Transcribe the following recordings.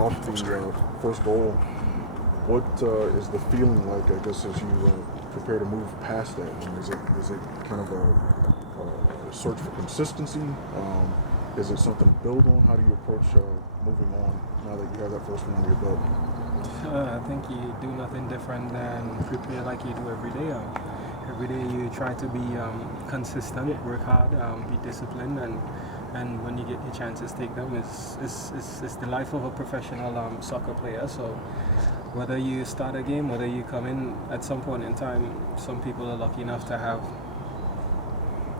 Off the first goal, what is the feeling like, I guess, as you prepare to move past that? I mean, is it kind of a search for consistency? Is it something to build on? How do you approach moving on now that you have that first one under your belt? I think you do nothing different than prepare like you do every day. Every day you try to be consistent, work hard, be disciplined, and when you get your chances, take them. It's the life of a professional soccer player. So whether you start a game, whether you come in at some point in time, some people are lucky enough to have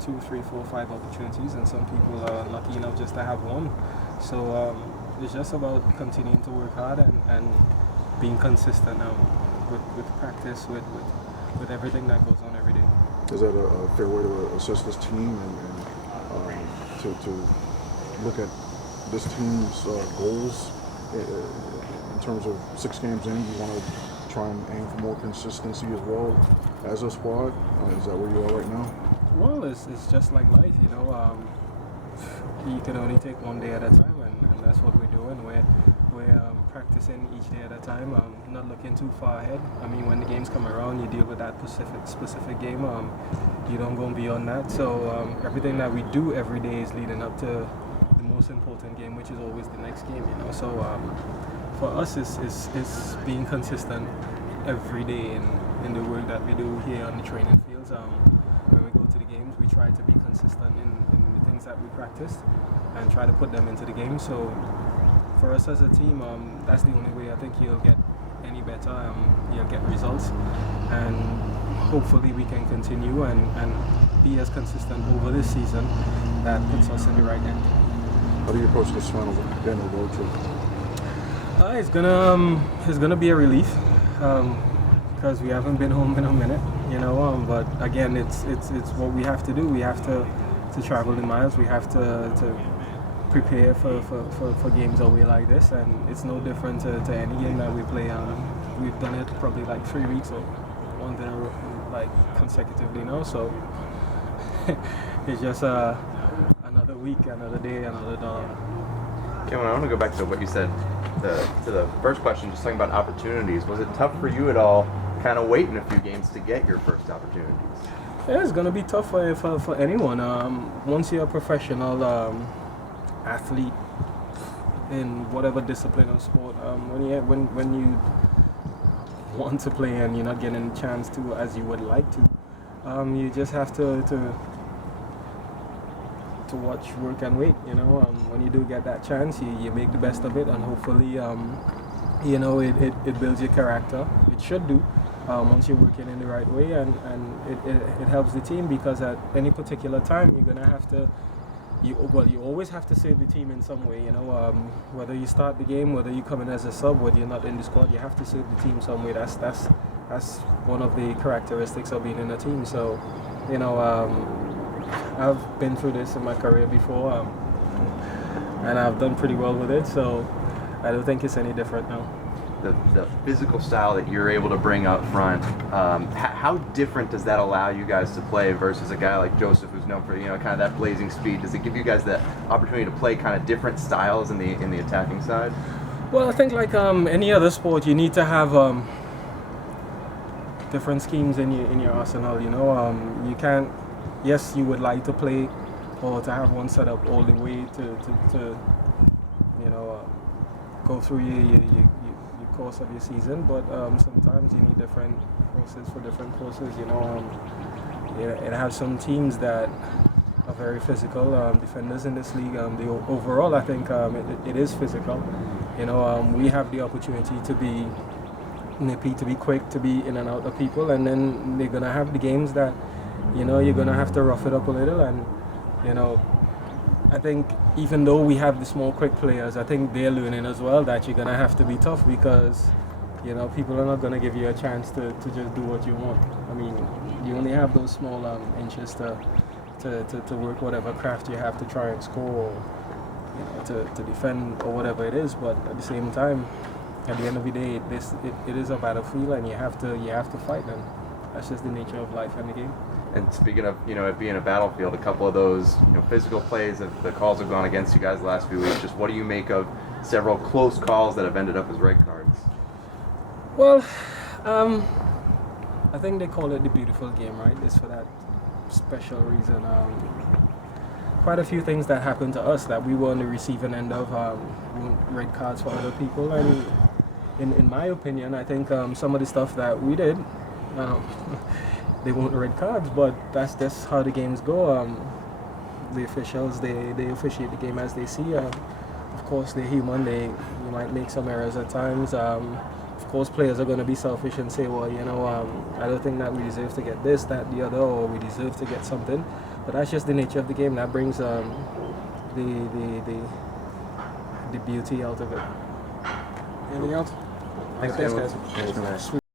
2, 3, 4, 5 opportunities, and some people are lucky enough just to have one. So it's just about continuing to work hard and being consistent with practice, with everything that goes on every day. Is that a fair way to assess this team and to look at this team's goals in terms of 6 games in? You want to try and aim for more consistency as well as a squad? Is that where you are right now? Well, it's just like life, you know. You can only take one day at a time, and that's what we're doing. We're practicing each day at a time, not looking too far ahead. I mean, when the games come around, you deal with that specific game. You don't go beyond that. So everything that we do every day is leading up to the most important game, which is always the next game, you know. So for us, it's being consistent every day in the work that we do here on the training fields. When we go to the games, we try to be consistent in the things that we practice and try to put them into the game. So for us as a team, that's the only way I think you'll get any better. You'll get results, and hopefully we can continue and be as consistent over this season. That puts us in the right end. How do you approach this final road trip? It's gonna be a relief because we haven't been home in a minute, you know. But again, it's what we have to do. We have to travel the miles. We have to prepare for games away like this, and it's no different to any game that we play. We've done it probably like 3 weeks or one day like consecutively now. So it's just another week, another day, another dollar. Kevin, I want to go back to what you said to the first question, just talking about opportunities. Was it tough for you at all, kind of waiting a few games to get your first opportunities? Yeah, it's gonna be tough for anyone. Once you're a professional athlete in whatever discipline of sport, when you want to play and you're not getting a chance to as you would like to, you just have to watch, work, and wait. You know, when you do get that chance, you make the best of it, and hopefully, you know, it builds your character. It should do. Once you're working in the right way, and it helps the team, because at any particular time you're gonna have to. You always have to save the team in some way, you know. Whether you start the game, whether you come in as a sub, whether you're not in the squad, you have to save the team some way. That's one of the characteristics of being in a team. So, you know, I've been through this in my career before, and I've done pretty well with it. So I don't think it's any different now. The physical style that you're able to bring up front, how different does that allow you guys to play versus a guy like Joseph, who's known for, you know, kind of that blazing speed? Does it give you guys the opportunity to play kind of different styles in the attacking side? Well, I think like any other sport, you need to have different schemes in your arsenal. You know, you can't. Yes, you would like to play or to have one set up all the way to you know, go through your course of your season, but sometimes you need different courses for different courses. You know, it has some teams that are very physical defenders in this league. Overall, I think it is physical. You know, we have the opportunity to be nippy, to be quick, to be in and out of people, and then they're gonna have the games that, you know, you're gonna have to rough it up a little. And you know, I think even though we have the small, quick players, I think they're learning as well that you're gonna have to be tough, because, you know, people are not gonna give you a chance to just do what you want. I mean, you only have those small inches to work whatever craft you have to try and score, or, you know, to defend or whatever it is. But at the same time, at the end of the day, it is a battlefield, and you have to fight, and that's just the nature of life and the game. And speaking of, you know, it being a battlefield, a couple of those, you know, physical plays, the calls have gone against you guys the last few weeks. Just what do you make of several close calls that have ended up as red cards? Well, I think they call it the beautiful game, right? It's for that special reason. Quite a few things that happened to us that we were on the receiving end of red cards for other people, and in my opinion, I think some of the stuff that we did, they weren't red cards, but that's just how the games go. The officials, they officiate the game as they see. Of course, they're human. You might make some errors at times. Of course, players are going to be selfish and say, well, I don't think that we deserve to get this, that, the other, or we deserve to get something. But that's just the nature of the game. That brings the beauty out of it. Anything else? Thanks, Thanks, guys. guys. Thanks, man. Sweet.